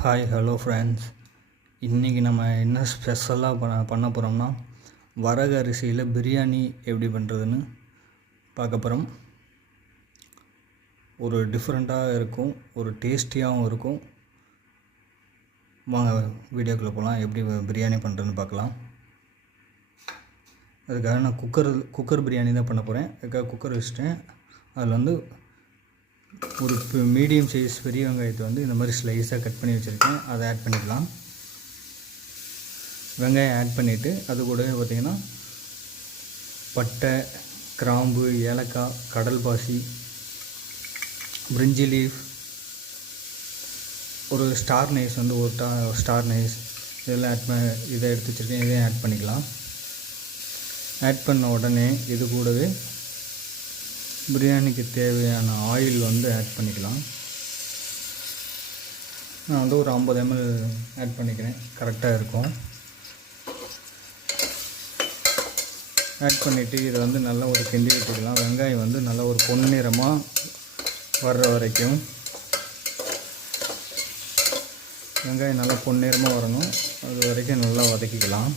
Hi hello friends. இன்றைக்கி நம்ம என்ன ஸ்பெஷலாக பண்ண போகிறோம்னா வரகு அரிசியில் பிரியாணி எப்படி பண்ணுறதுன்னு பார்க்க போகிறோம். ஒரு டிஃப்ரெண்ட்டாக இருக்கும், ஒரு டேஸ்டியாகவும் இருக்கும். வாங்க வீடியோக்குள்ளே போகலாம். எப்படி பிரியாணி பண்ணுறதுன்னு பார்க்கலாம். அதுக்காக நான் குக்கர் பிரியாணி தான் பண்ண போகிறேன். அதுக்காக குக்கர் வச்சுட்டேன். அதில் வந்து ஒரு மீடியம் சைஸ் பெரிய வெங்காயத்தை வந்து இந்த மாதிரி ஸ்லைஸாக கட் பண்ணி வச்சுருக்கேன். அதை ஆட் பண்ணிக்கலாம். வெங்காயம் ஆட் பண்ணிவிட்டு அது கூடவே பார்த்திங்கன்னா பட்டை, கிராம்பு, ஏலக்காய், கடல் பாசி, பிரிஞ்சி லீஃப், ஒரு ஸ்டார் நைஸ் வந்து ஒரு ஸ்டார் நைஸ் இதெல்லாம் இதை எடுத்து வச்சுருக்கேன். இதையும் ஆட் பண்ணிக்கலாம். ஆட் பண்ண உடனே இது கூடவே பிரியாணிக்கு தேவையான ஆயில் வந்து ஆட் பண்ணிக்கலாம். நான் வந்து ஒரு 50 ml ஆட் பண்ணிக்கிறேன், கரெக்டாக இருக்கும். ஆட் பண்ணிவிட்டு இதை வந்து நல்லா ஒரு கிண்டி விட்டுக்கலாம். வெங்காயம் வந்து நல்லா ஒரு பொன்னிறமாக வர்ற வரைக்கும் வெங்காயம் நல்லா பொன்னிறமாக வரணும். அது வரைக்கும் நல்லா வதக்கிக்கலாம்.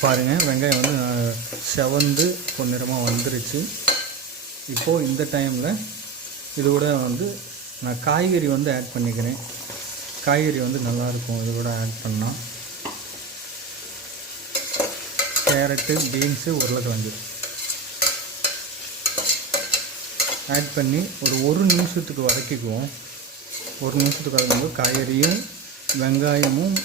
பாருங்கள், வெங்காயம் வந்து செவந்து பொன்னிறமாக வந்துருச்சு. இப்போது இந்த டைமில் இது கூட வந்து நான் காய்கறி வந்து ஆட் பண்ணிக்கிறேன். காய்கறி வந்து நல்லாயிருக்கும் இது கூட ஆட் பண்ணால். கேரட்டு, பீன்ஸு, உருளைக்கிழங்கு ஆட் பண்ணி ஒரு நிமிஷத்துக்கு வதக்கிக்குவோம். ஒரு நிமிஷத்துக்கு வதக்கும்போது காய்கறியும் வெங்காயமும்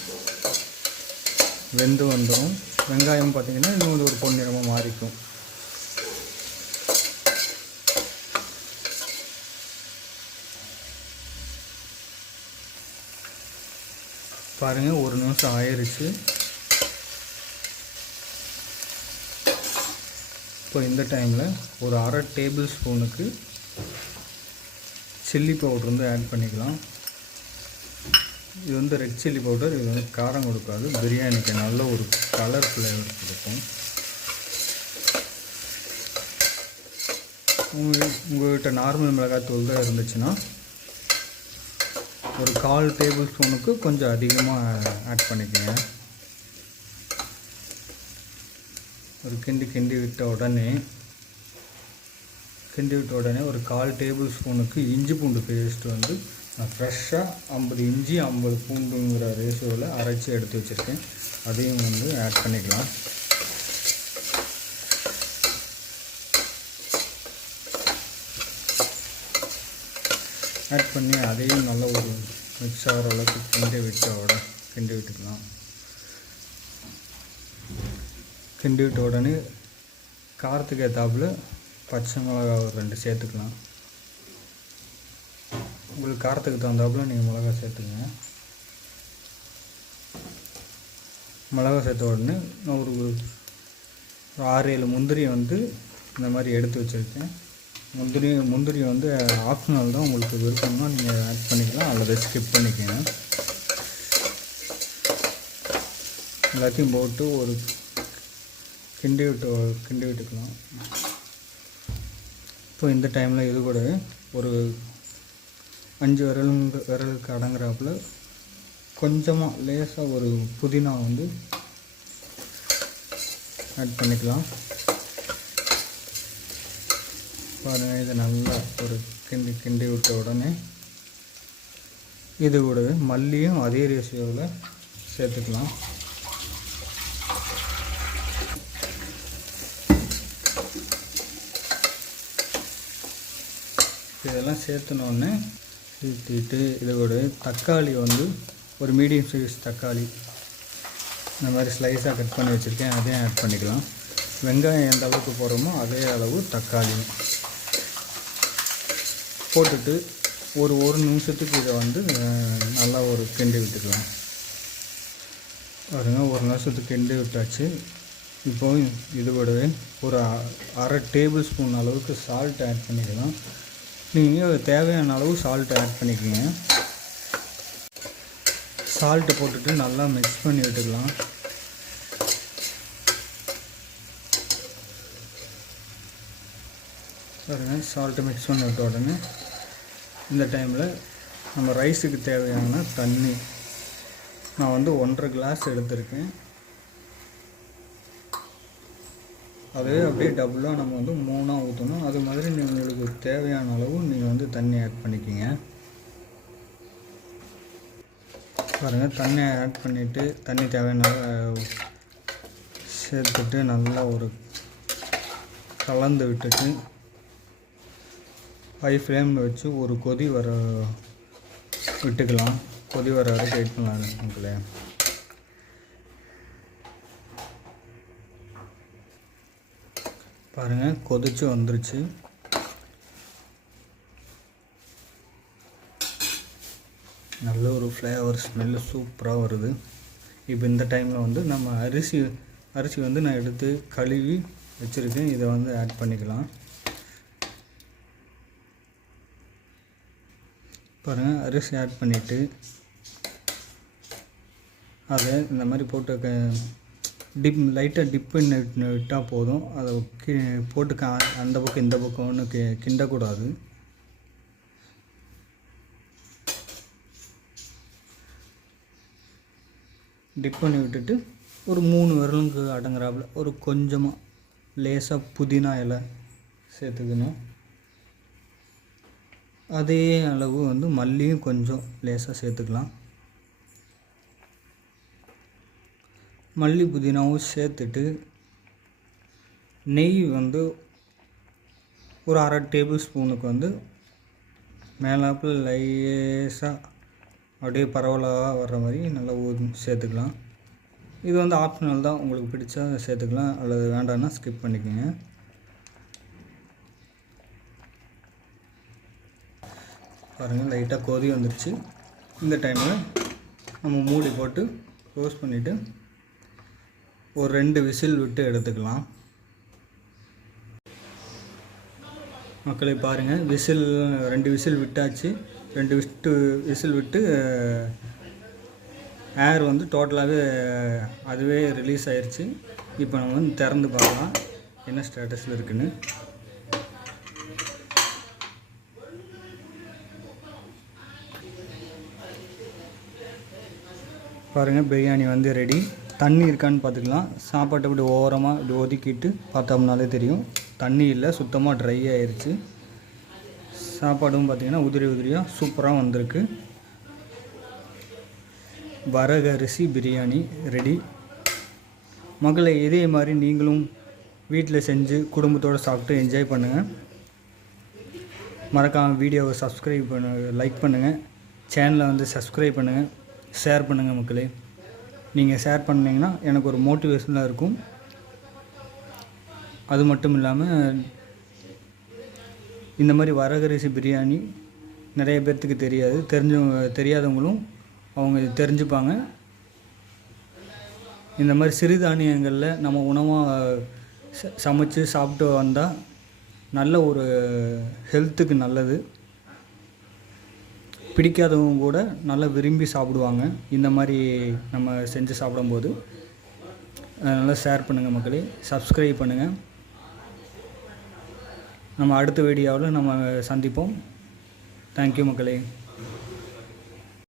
வெந்து வந்துடும். வெங்காயம் பார்த்திங்கன்னா இன்னும் ஒரு பொன்னிறமாக மாறிக்கும். பாருங்கள், ஒரு நிமிஷம் ஆயிடுச்சு. இப்போ இந்த டைமில் ஒரு அரை டேபிள் ஸ்பூனுக்கு சில்லி பவுடர் வந்து ஆட் பண்ணிக்கலாம். இது வந்து ரெட் சில்லி பவுடர். இது வந்து காரம் கொடுக்காது, பிரியாணிக்கு நல்ல ஒரு கலர் ஃப்ளேவர் கொடுக்கும். உங்கள்கிட்ட நார்மல் மிளகாய்த்தூள் தான் இருந்துச்சுன்னா ஒரு 1/4 டேபிள் ஸ்பூனுக்கு கொஞ்சம் அதிகமாக ஆட் பண்ணிக்கோங்க. ஒரு கிண்டி விட்ட உடனே ஒரு 1/4 டேபிள் ஸ்பூனுக்கு இஞ்சி பூண்டு பேஸ்ட் வந்து நான் ஃப்ரெஷ்ஷாக 50 இஞ்சி 50 பூண்டுங்கிற ரேஷியோவில் அரைச்சி எடுத்து வச்சுருக்கேன். அதையும் வந்து ஆட் பண்ணிக்கலாம். ஆட் பண்ணி அதையும் நல்ல ஒரு மிக்ஸ் ஆகிற அளவுக்கு கிண்டி விட்டுக்கலாம். கிண்டி விட்ட உடனே காரத்துக்கு ஏற்றாப்புல பச்சை மிளகா ஒரு 2 சேர்த்துக்கலாம். உங்களுக்கு காரத்துக்கு தகுந்தாப்புல நீங்கள் மிளகா சேர்த்துக்கங்க. மிளகா சேர்த்த உடனே நான் ஒரு 6-7 முந்திரியை வந்து இந்த மாதிரி எடுத்து வச்சுருக்கேன். முந்திரி வந்து ஆப்ஷனல் தான், உங்களுக்கு விருப்பம்னா நீங்கள் ஆட் பண்ணிக்கலாம், அல்லது ஸ்கிப் பண்ணிக்கோங்க. எல்லாத்தையும் போட்டு ஒரு கிண்டி விட்டுக்கலாம். இப்போ இந்த டைமில் இது கூட ஒரு 5 விரலுக்கு அடங்குறாப்புல கொஞ்சமாக லேசாக ஒரு புதினா வந்து ஆட் பண்ணிக்கலாம். பாருங்கள், இதை நல்லா ஒரு கிண்டி விட்ட உடனே இது கூடவே மல்லியும் அதே ரேஷியோவில் சேர்த்துக்கலாம். இதெல்லாம் சேர்த்துனோடனே ஊற்றிட்டு இது கூட தக்காளி வந்து ஒரு மீடியம் சைஸ் தக்காளி இந்த மாதிரி ஸ்லைஸாக கட் பண்ணி வச்சுருக்கேன். அதையும் ஆட் பண்ணிக்கலாம். வெங்காயம் எந்த அளவுக்கு போடுறோமோ அதே அளவு தக்காளி போட்டுட்டு ஒரு நிமிஷத்துக்கு இதை வந்து நல்லா ஒரு கிண்டி விட்டுக்கலாம். பாருங்க, ஒரு நிமிஷத்துக்கு கிண்டி விட்டாச்சு. இப்போது இது கூடவே ஒரு அரை டேபிள் ஸ்பூன் அளவுக்கு சால்ட் ஆட் பண்ணிக்கலாம். நீங்கள் தேவையான அளவு சால்ட் ஆட் பண்ணிக்கோங்க. சால்ட்டு போட்டுட்டு நல்லா மிக்ஸ் பண்ணி விட்டுக்கலாம். பாருங்கள் சால்ட்டு மிக்ஸ் பண்ண விட்ட உடனே இந்த டைமில் நம்ம ரைஸுக்கு தேவையான தண்ணி நான் வந்து 1.5 கிளாஸ் எடுத்திருக்கேன். அதே அப்படியே டபுளாக நம்ம வந்து 3ஆக ஊற்றணும். அது மாதிரி உங்களுக்கு தேவையான அளவு நீங்கள் வந்து தண்ணி ஆட் பண்ணிக்கிங்க. பாருங்கள் தண்ணி ஆட் பண்ணிவிட்டு தண்ணி தேவையான சேர்த்துட்டு நல்லா ஒரு கலந்து விட்டுட்டு ஹை ஃப்ளேமில் வச்சு ஒரு கொதி வர விட்டுக்கலாம். கொதி வர வரைக்கும் வெயிட் பண்ணலாம் மக்களே. பாருங்கள் கொதிச்சு வந்துருச்சு. நல்ல ஒரு ஃப்ளேவர் ஸ்மெல்லு சூப்பராக வருது. இப்போ இந்த டைமில் வந்து நம்ம அரிசி வந்து நான் எடுத்து கழுவி வச்சுருக்கேன். இதை வந்து ஆட் பண்ணிக்கலாம். பாருங்கள் அரிசி ஆட் பண்ணிவிட்டு அதை இந்த மாதிரி போட்டு லைட்டாக டிப் பண்ணி விட்டால் போதும். அதை போட்டு அந்த பக்கம் இந்த பக்கம் ஒன்று கிண்டக்கூடாது. டிப் பண்ணி விட்டுட்டு ஒரு 3 விரலுக்கு அடங்குறாப்புல ஒரு கொஞ்சமாக லேசாக புதினா இலை சேர்த்துக்கணும். அதே அளவு வந்து மல்லியும் கொஞ்சம் லேசாக சேர்த்துக்கலாம். மல்லி புதினாவும் சேர்த்துட்டு நெய் வந்து ஒரு 1/2 டேபிள் ஸ்பூனுக்கு வந்து மேலாப்பில் லேசாக அப்படியே பரவலாக வர்ற மாதிரி நல்லா சேர்த்துக்கலாம். இது வந்து ஆப்ஷனல் தான், உங்களுக்கு பிடிச்சா சேர்த்துக்கலாம் அல்லது வேண்டாம்னா ஸ்கிப் பண்ணிக்கோங்க. பாருங்கள் லைட்டாக கொதி வந்துடுச்சு. இந்த டைமில் நம்ம மூடி போட்டு க்ளோஸ் பண்ணிவிட்டு ஒரு 2 விசில் விட்டு எடுத்துக்கலாம். மக்களை பாருங்கள் 2 விசில் விட்டாச்சு. 2 விசில் விட்டு ஏர் வந்து டோட்டலாகவே அதுவே ரிலீஸ் ஆயிடுச்சு. இப்போ நம்ம வந்து திறந்து பார்க்கலாம் என்ன ஸ்டேட்டஸில் இருக்குன்னு. பாருங்கள் பிரியாணி வந்து ரெடி. தண்ணி இருக்கான்னு பார்த்துக்கலாம். சாப்பாட்டை இப்படி ஓரமாக இப்படி ஒதுக்கிட்டு பார்த்தோம்னாலே தெரியும் தண்ணி இல்லை, சுத்தமாக ட்ரை ஆயிடுச்சு. சாப்பாடும் பார்த்திங்கன்னா உதிரியாக சூப்பராக வந்திருக்கு. வரகரிசி பிரியாணி ரெடி. மக்களை இதே மாதிரி நீங்களும் வீட்டில் செஞ்சு குடும்பத்தோடு சாப்பிட்டு என்ஜாய் பண்ணுங்கள். மறக்காமல் வீடியோவை சப்ஸ்கிரைப் லைக் பண்ணுங்கள். சேனலை வந்து சப்ஸ்கிரைப் பண்ணுங்கள், ஷேர் பண்ணுங்கள். மக்களே நீங்கள் ஷேர் பண்ணிங்கன்னா எனக்கு ஒரு மோட்டிவேஷனாக இருக்கும். அது மட்டும் இல்லாமல் இந்த மாதிரி வரகரிசி பிரியாணி நிறைய பேர்த்துக்கு தெரியாது. தெரியாதவங்களும் அவங்க தெரிஞ்சுப்பாங்க. இந்த மாதிரி சிறுதானியங்களில் நம்ம உணவாக சமைச்சு சாப்பிட்டு வந்தால் நல்ல ஒரு ஹெல்த்துக்கு நல்லது. பிடிக்காதவங்க கூட நல்லா விரும்பி சாப்பிடுவாங்க இந்த மாதிரி நம்ம செஞ்சு சாப்பிடும்போது. அதனால் ஷேர் பண்ணுங்கள் மக்களே, சப்ஸ்கிரைப் பண்ணுங்கள். நம்ம அடுத்த வீடியோவில் நம்ம சந்திப்போம். தேங்க்யூ மக்களே.